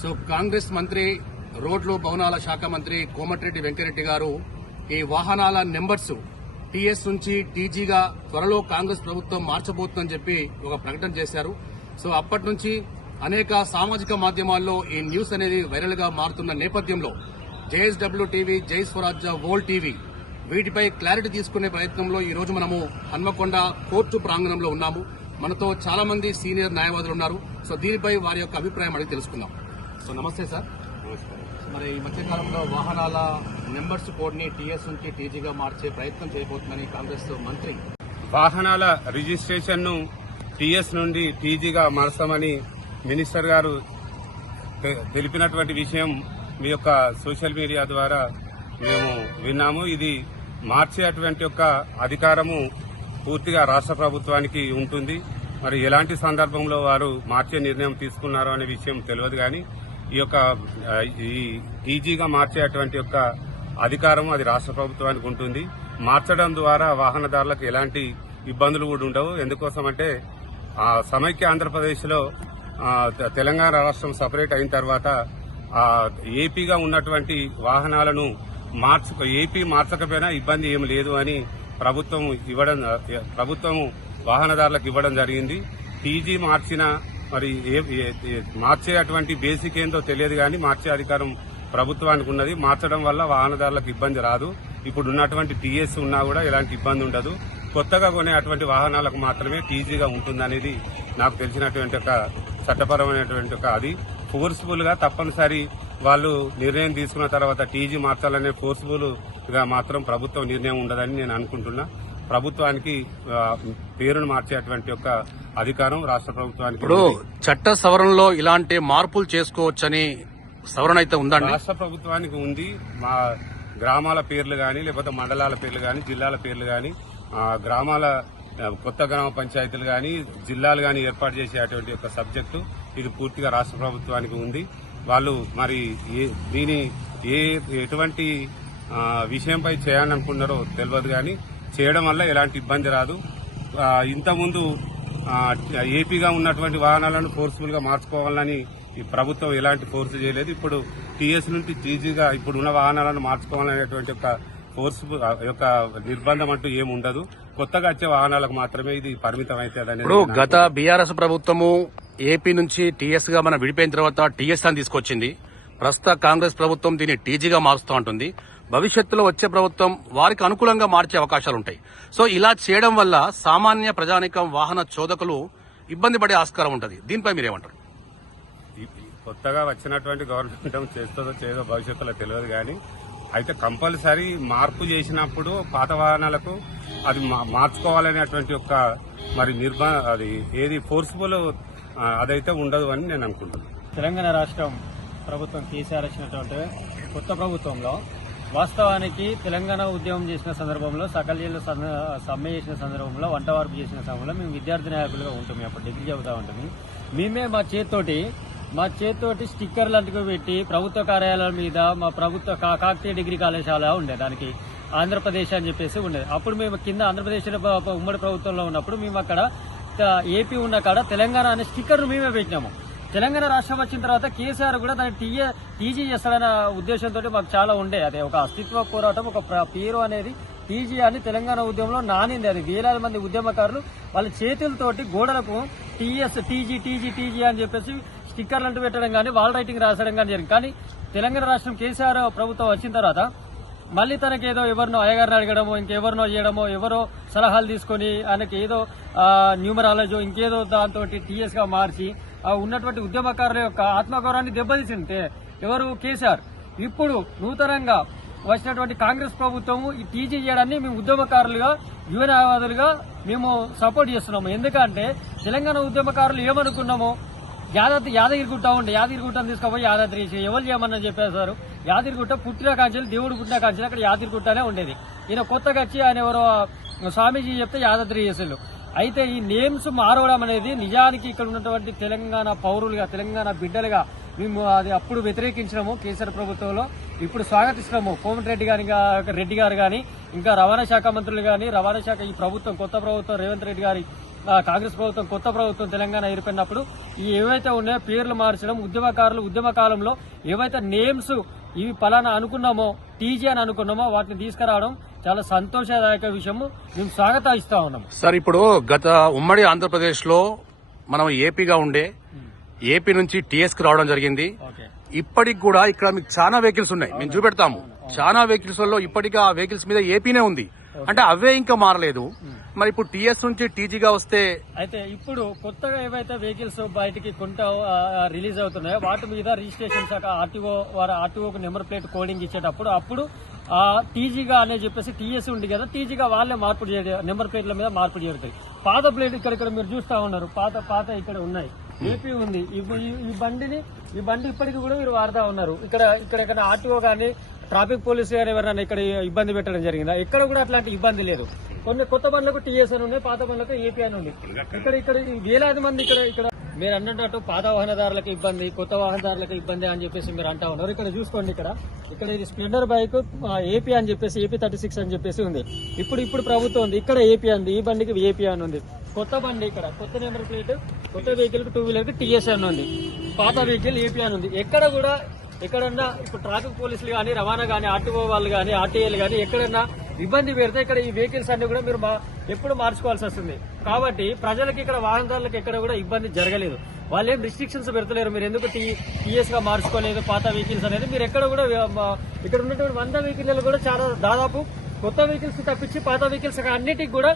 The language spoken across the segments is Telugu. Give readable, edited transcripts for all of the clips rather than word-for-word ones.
సో కాంగ్రెస్ మంత్రి రోడ్లు భవనాల శాఖ మంత్రి కోమటిరెడ్డి వెంకరెడ్డి గారు ఈ వాహనాల నెంబర్స్ టీఎస్ నుంచి టీజీగా త్వరలో కాంగ్రెస్ ప్రభుత్వం మార్చబోతుందని చెప్పి ఒక ప్రకటన చేశారు. సో అప్పటి నుంచి అనేక సామాజిక మాధ్యమాల్లో ఈ న్యూస్ అనేది వైరల్ గా మారుతున్న నేపథ్యంలో జేఎస్డబ్ల్యూ టీవీ, జై స్వరాజ్య, వోల్డ్ టీవీ వీటిపై క్లారిటీ తీసుకునే ప్రయత్నంలో ఈ రోజు మనము హన్మకొండ కోర్టు ప్రాంగణంలో ఉన్నాము. మనతో చాలా మంది సీనియర్ న్యాయవాదులు ఉన్నారు. సో దీనిపై వారి యొక్క అభిప్రాయం అడిగి తెలుసుకుందాం. సో నమస్తే సార్. మరి ఈ మధ్యకాలంలో వాహనాల నెంబర్స్ కోడ్ ని టీఎస్ నుంచి టీజీగా మార్చే ప్రయత్నం చేయబోతుందని కాంగ్రెస్ మంత్రి వాహనాల రిజిస్ట్రేషన్ ను టీఎస్ నుండి టీజీగా మార్చామని మినిస్టర్ గారు తెలిపినటువంటి విషయం మీ యొక్క సోషల్ మీడియా ద్వారా మేము విన్నాము. ఇది మార్చేటువంటి యొక్క అధికారము పూర్తిగా రాష్ట్ర ప్రభుత్వానికి ఉంటుంది. మరి ఎలాంటి సందర్భంలో వారు మార్చే నిర్ణయం తీసుకున్నారో అనే విషయం తెలియదు. కానీ ఈ టీజీగా మార్చేటువంటి యొక్క అధికారం అది రాష్ట్ర ప్రభుత్వానికి ఉంటుంది. మార్చడం ద్వారా వాహనదారులకు ఎలాంటి ఇబ్బందులు కూడా ఉండవు. ఎందుకోసమంటే సమైక్య ఆంధ్రప్రదేశ్లో తెలంగాణ రాష్ట్రం సపరేట్ అయిన తర్వాత ఏపీగా ఉన్నటువంటి వాహనాలను ఏపీ మార్చకపోయినా ఇబ్బంది ఏమి లేదు అని ప్రభుత్వం వాహనదారులకు ఇవ్వడం జరిగింది. టీజీ మార్చినా మరి మార్చేటువంటి బేసిక్ ఏందో తెలియదు. కానీ మార్చే అధికారం ప్రభుత్వానికి ఉన్నది. మార్చడం వల్ల వాహనదారులకు ఇబ్బంది రాదు. ఇప్పుడు ఉన్నటువంటి టీఎస్ ఉన్నా కూడా ఎలాంటి ఇబ్బంది ఉండదు. కొత్తగా కొనే అటువంటి వాహనాలకు మాత్రమే టీజీగా ఉంటుందనేది నాకు తెలిసినటువంటి ఒక చట్టపరమైనటువంటి ఒక అది ఫోర్స్ఫుల్ గా తప్పనిసరి వాళ్ళు నిర్ణయం తీసుకున్న తర్వాత టీజీ మార్చాలనే ఫోర్స్ఫుల్ గా మాత్రం ప్రభుత్వం నిర్ణయం ఉండదని నేను అనుకుంటున్నా. ప్రభుత్వానికి పేరును మార్చేటువంటి ఒక అధికారం రాష్ట్ర ప్రభుత్వానికి. ఇప్పుడు చట్ట సవరణలో ఇలాంటి మార్పులు చేసుకోవచ్చని సవరణ అయితే ఉందండి. రాష్ట్ర ప్రభుత్వానికి ఉంది. మా గ్రామాల పేర్లు గాని, లేకపోతే మండలాల పేర్లు గాని, జిల్లాల పేర్లు గాని, గ్రామాల కొత్త గ్రామ పంచాయతీలు గాని, జిల్లాలు గాని ఏర్పాటు చేసేటువంటి ఒక సబ్జెక్టు ఇది పూర్తిగా రాష్ట్ర ప్రభుత్వానికి ఉంది. వాళ్ళు మరి ఎటువంటి విషయంపై చేయాలనుకున్నారో తెలియదు. కానీ చేయడం వల్ల ఎలాంటి ఇబ్బంది రాదు. ఇంతకుముందు ఏపీగా ఉన్నటువంటి వాహనాలను ఫోర్స్ఫుల్ గా మార్చుకోవాలని ఈ ప్రభుత్వం ఎలాంటి ఫోర్స్ చేయలేదు. ఇప్పుడు టీఎస్ నుంచి టీజీగా ఇప్పుడు ఉన్న వాహనాలను మార్చుకోవాలనేటువంటి ఒక ఫోర్స్ఫుల్ యొక్క నిర్బంధం అంటూ ఏమి ఉండదు. కొత్తగా వచ్చే వాహనాలకు మాత్రమే ఇది పరిమితం అవుతుంది. ఇప్పుడు గత బీఆర్ఎస్ ప్రభుత్వము ఏపీ నుంచి టీఎస్ గా మనం విడిపోయిన తర్వాత టీఎస్ అని తీసుకొచ్చింది. ప్రస్తుత కాంగ్రెస్ ప్రభుత్వం దీన్ని టీజీగా మారుస్తూ ఉంటుంది. భవిష్యత్తులో వచ్చే ప్రభుత్వం వారికి అనుకూలంగా మార్చే అవకాశాలు ఉంటాయి. సో ఇలా చేయడం వల్ల సామాన్య ప్రజానికం, వాహన చోదకులు ఇబ్బంది పడే ఆస్కారం ఉంటుంది. దీనిపై మీరేమంటారు? కొత్తగా వచ్చినటువంటి గవర్నమెంట్ చేస్తుందో చేయదో భవిష్యత్తులో తెలియదు. కానీ అయితే కంపల్సరీ మార్పు చేసినప్పుడు పాత వాహనాలకు అది మార్చుకోవాలనేటువంటి ఒక మరి అది ఏది ఫోర్స్ఫుల్ అదైతే ఉండదు అని నేను అనుకుంటున్నాను. తెలంగాణ రాష్ట్రం ప్రభుత్వం కేసీఆర్ వచ్చినటువంటి కొత్త ప్రభుత్వంలో వాస్తవానికి తెలంగాణ ఉద్యమం చేసిన సందర్భంలో, సకల జిల్లా సమ్మె చేసిన సందర్భంలో, వంట వార్పు చేసిన సమయంలో మేము విద్యార్థి నాయకులుగా ఉంటాము. అప్పుడు డిగ్రీ చదువుతూ ఉంటాము. మేమే మా చేతితోటి స్టిక్కర్లు అంటుకు పెట్టి ప్రభుత్వ కార్యాలయాల మీద మా ప్రభుత్వ కాకతీయ డిగ్రీ కళాశాల ఉండే దానికి ఆంధ్రప్రదేశ్ అని చెప్పేసి ఉండేది. అప్పుడు మేము కింద ఆంధ్రప్రదేశ్ ఉమ్మడి ప్రభుత్వంలో ఉన్నప్పుడు మేము అక్కడ ఏపీ ఉన్న కాడ తెలంగాణ అనే స్టిక్కర్ను మేమే పెట్టినాము. తెలంగాణ రాష్ట్రం వచ్చిన తర్వాత కేసీఆర్ కూడా దాన్ని టీజీ చేస్తాడన్న ఉద్దేశంతో మాకు చాలా ఉండే. అదే ఒక అస్తిత్వ పోరాటం, ఒక పేరు అనేది టీజీ అని తెలంగాణ ఉద్యమంలో నానింది. అది వేలాది మంది ఉద్యమకారులు వాళ్ళ చేతులతోటి గోడలకు టీజీ అని చెప్పేసి స్టిక్కర్లు అంటూ పెట్టడం కానీ, వాల్ రైటింగ్ రాసడం కానీ జరిగింది. కానీ తెలంగాణ రాష్ట్రం కేసీఆర్ ప్రభుత్వం వచ్చిన తర్వాత మళ్ళీ తనకేదో ఎవరినో అయ్యగారిని అడగడమో, ఇంకెవరినో చేయడమో, ఎవరో సలహాలు తీసుకొని ఆయనకి ఏదో న్యూమరాలజీ ఇంకేదో దాంతో టీఎస్ గా మార్చి ఉన్నటువంటి ఉద్యమకారుల యొక్క ఆత్మగౌరవాన్ని దెబ్బతీసింటే ఎవరు? కేసీఆర్. ఇప్పుడు నూతనంగా వచ్చినటువంటి కాంగ్రెస్ ప్రభుత్వము ఈ టీజీ చేయడాన్ని మేము ఉద్యమకారులుగా, యువ న్యాయవాదులుగా మేము సపోర్ట్ చేస్తున్నాము. ఎందుకంటే తెలంగాణ ఉద్యమకారులు ఏమనుకున్నామో యాదగిరిగుట్ట ఉండే, యాదగిరిగుట్టను తీసుకుపోయి యాదాద్రి ఎవరు చేయమని చెప్పేశారు. యాదగిరిగుట్ట పుట్టిన కాంచెలు, దేవుడు పుట్టిన కాంచెలు అక్కడ యాదగిరిగుట్టనే ఉండేది. ఈయన కొత్తగా వచ్చి ఆయన ఎవరో స్వామీజీ చెప్తే యాదాద్రి చేసేళ్ళు. అయితే ఈ నేమ్స్ మారవడం అనేది నిజానికి ఇక్కడ ఉన్నటువంటి తెలంగాణ పౌరులుగా, తెలంగాణ బిడ్డలుగా మేము అది అప్పుడు వ్యతిరేకించినాము కేసీఆర్ ప్రభుత్వంలో. ఇప్పుడు స్వాగతిస్తున్నాము. కోమటిరెడ్డి రెడ్డి గారు కానీ, ఇంకా రవాణా శాఖ మంత్రులు కానీ, రవాణా శాఖ ఈ ప్రభుత్వం కొత్త ప్రభుత్వం రేవంత్ రెడ్డి గారి కాంగ్రెస్ ప్రభుత్వం కొత్త ప్రభుత్వం తెలంగాణ ఏర్పడినప్పుడు ఈ ఏవైతే ఉన్నాయో పేర్లు మార్చడం, ఉద్యమకారులు ఉద్యమ కాలంలో ఏవైతే నేమ్స్ ఇవి పలానా అనుకున్నామో, టీజీ అని అనుకున్నామో వాటిని తీసుకురావడం చాలా సంతోషదాయక విషయము. మేము స్వాగతిస్తా ఉన్నాం. సార్, ఇప్పుడు గత ఉమ్మడి ఆంధ్రప్రదేశ్ లో మనం ఏపీగా ఉండే ఏపీ నుంచి టీఎస్ కి రావడం జరిగింది. ఇప్పటికి కూడా ఇక్కడ మీకు చాలా వెహికల్స్ ఉన్నాయి, మేము చూపెడతాము. చాలా వెహికల్స్ లో ఇప్పటికీ ఆ వెహికల్స్ మీద ఏపీనే ఉంది, అంటే అవే ఇంకా మారలేదు. మరి ఇప్పుడు టీఎస్ నుంచి టీజీగా వస్తే అయితే ఇప్పుడు కొత్తగా ఏవైతే వెహికల్స్ బయటికి కొంట రిలీజ్ అవుతున్నాయో వాటి మీద రిజిస్ట్రేషన్ శాఖ ఆర్టీఓకు నెంబర్ ప్లేట్ కోడింగ్ ఇచ్చేటప్పుడు అప్పుడు టీజీగా అనే చెప్పేసి టీఎస్ ఉంది కదా, టీజీగా వాళ్ళే మార్పు నెంబర్ ప్లేట్ల మీద మార్పు చేరుతాయి. పాత ప్లేట్ ఇక్కడ మీరు చూస్తా ఉన్నారు, పాత ఇక్కడ ఉన్నాయి, ఏపీ ఉంది. ఈ బండి ఇప్పటికీ కూడా మీరు వాడుతా ఉన్నారు. ఇక్కడ ఆర్టీఓ గానీ ట్రాఫిక్ పోలీసు గారు ఎవరైనా ఇక్కడ ఇబ్బంది పెట్టడం జరిగిందా? ఇక్కడ కూడా అట్లాంటి ఇబ్బంది లేదు. కొన్ని కొత్త బండ్లకు టీఎస్ అని ఉన్నాయి, పాత బండ్లకు ఏపీ అని ఉంది. ఇక్కడ వేలాది మంది ఇక్కడ మీరు అన్నట్టు పాత వాహనదారులకు ఇబ్బంది, కొత్త వాహనదారులకు ఇబ్బంది అని చెప్పేసి మీరు అంటా ఉన్నారు. ఇక్కడ చూసుకోండి, ఇక్కడ ఇది స్ప్లెండర్ బైక్ ఏపీ అని చెప్పేసి ఏపీ 36 అని చెప్పేసి ఉంది. ఇప్పుడు ప్రభుత్వం ఉంది, ఇక్కడ ఏపీ అంది, ఈ బండికి ఏపీ అని ఉంది. కొత్త బండి ఇక్కడ కొత్త నెంబర్ ప్లేట్, కొత్త వెహికల్ కు 2 వీలర్ కి టీఎస్ అని ఉంది, పాత వెహికల్ ఏపీ అని ఉంది. ఎక్కడన్నా ఇప్పుడు ట్రాఫిక్ పోలీసులు కానీ, రవాణా కానీ, ఆర్టీఓ వాళ్ళు కానీ, ఆర్టీఏలు కానీ ఎక్కడన్నా ఇబ్బంది పెడితే ఇక్కడ ఈ వెహికల్స్ అన్ని కూడా మీరు ఎప్పుడు మార్చుకోవాల్సి వస్తుంది. కాబట్టి ప్రజలకు ఇక్కడ వాహనదారులకు ఎక్కడ కూడా ఇబ్బంది జరగలేదు. వాళ్ళు ఏం రిస్ట్రిక్షన్స్ పెడతలేరు, మీరు ఎందుకు టీఎస్ గా మార్చుకోలేదు పాత వెహికల్స్ అనేది. మీరు ఎక్కడ కూడా ఇక్కడ ఉన్నటువంటి 100 వెహికల్ కూడా చాలా దాదాపు కొత్త వెహికల్స్ తప్పించి పాత వెహికల్స్ అన్నిటికి కూడా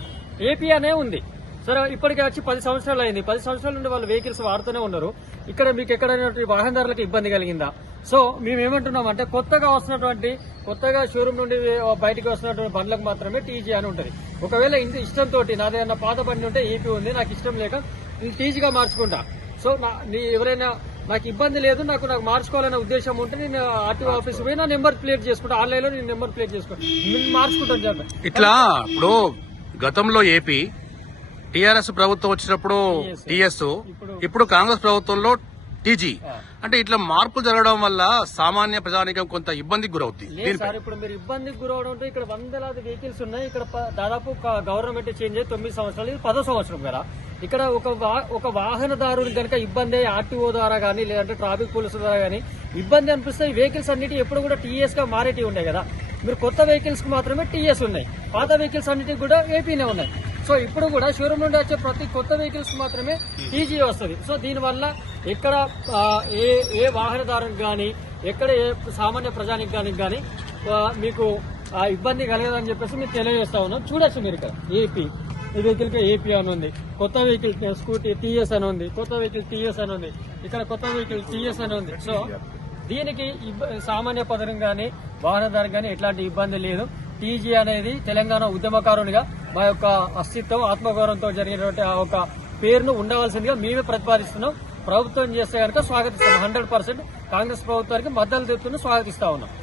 ఏపీ అనే ఉంది. సరే, ఇప్పటికే వచ్చి 10 సంవత్సరాలు అయింది. 10 సంవత్సరాల నుండి వాళ్ళు వెహికల్స్ వాడుతూనే ఉన్నారు. ఇక్కడ మీకు ఎక్కడైనా వాహనదారులకు ఇబ్బంది కలిగిందా? సో మేమేమంటున్నామంటే కొత్తగా షోరూమ్ నుండి బయటకు వస్తున్నటువంటి బండ్లకు మాత్రమే టీజీ అని ఉంటుంది. ఒకవేళ ఇష్టంతో నాదేమన్నా పాత బండి ఉంటే ఏపీ ఉంది, నాకు ఇష్టం లేక నేను టీజీగా మార్చుకుంటా. సో ఎవరైనా నాకు ఇబ్బంది లేదు, నాకు మార్చుకోవాలనే ఉద్దేశం ఉంటే నేను ఆర్టీఓ ఆఫీస్ పోయి నా నెంబర్ ప్లేట్ చేసుకుంటా, ఆన్లైన్ లో నేను నెంబర్ ప్లేట్ చేసుకుంటా, మార్చుకుంటాను చెప్పండి. ఇట్లా ఇప్పుడు గతంలో ఏపీ టీఆర్ఎస్ ప్రభుత్వం వచ్చినప్పుడు టీఎస్, ఇప్పుడు కాంగ్రెస్ ప్రభుత్వంలో టీజీ, అంటే ఇట్లా మార్పులు జరగడం వల్ల సామాన్య ప్రజానికం కొంత ఇబ్బందికి గురవుతుంది. సార్, ఇప్పుడు మీరు ఇబ్బందికి గురవడం అంటే ఇక్కడ వందలాది వెహికల్స్ ఉన్నాయి. ఇక్కడ దాదాపు గవర్నమెంట్ చేంజ్ అయ్యి 9 సంవత్సరాలు, ఇది 10వ సంవత్సరం కదా. ఇక్కడ ఒక వాహనదారుని కనుక ఇబ్బంది ఆర్టీఓ ద్వారా గానీ లేదంటే ట్రాఫిక్ పోలీసుల ద్వారా గానీ ఇబ్బంది అనిపిస్తే ఈ వెహికల్స్ అన్నిటి ఎప్పుడు కూడా టీఎస్ గా మారేటివి ఉన్నాయి కదా. మీరు కొత్త వెహికల్స్ కి మాత్రమే టీఎస్ ఉన్నాయి, పాత వెహికల్స్ అన్నిటికి కూడా ఏపీనే ఉన్నాయి. సో ఇప్పుడు కూడా షోరూమ్ నుండి వచ్చే ప్రతి కొత్త వెహికల్స్ మాత్రమే టీజీ వస్తుంది. సో దీనివల్ల ఎక్కడ ఏ వాహనదారునికి కానీ ఎక్కడ ఏ సామాన్య ప్రజానికి కానీ మీకు ఇబ్బంది కలగదని చెప్పేసి మీరు తెలియజేస్తా ఉన్నాం. చూడొచ్చు మీరు ఇక్కడ ఏపీ, ఈ వెహికల్ కి ఏపీ అని ఉంది, కొత్త వెహికల్ స్కూటీ టీఎస్ అని ఉంది, కొత్త వెహికల్ టీఎస్ అని ఉంది, ఇక్కడ కొత్త వెహికల్ టీఎస్ అని ఉంది. సో దీనికి సామాన్య పదరం గానీ వాహనదారు గానీ ఎట్లాంటి ఇబ్బంది లేదు. టీజీ అనేది తెలంగాణ ఉద్యమకారునిగా మా యొక్క అస్తిత్వం, ఆత్మగౌరవంతో జరిగినటువంటి ఆ ఒక పేరును ఉండవలసిందిగా మేమే ప్రతిపాదిస్తున్నాం. ప్రభుత్వం చేస్తే కనుక స్వాగతిస్తాం. 100% కాంగ్రెస్ ప్రభుత్వానికి మద్దతు తెలుపుతూ స్వాగతిస్తా ఉన్నాం.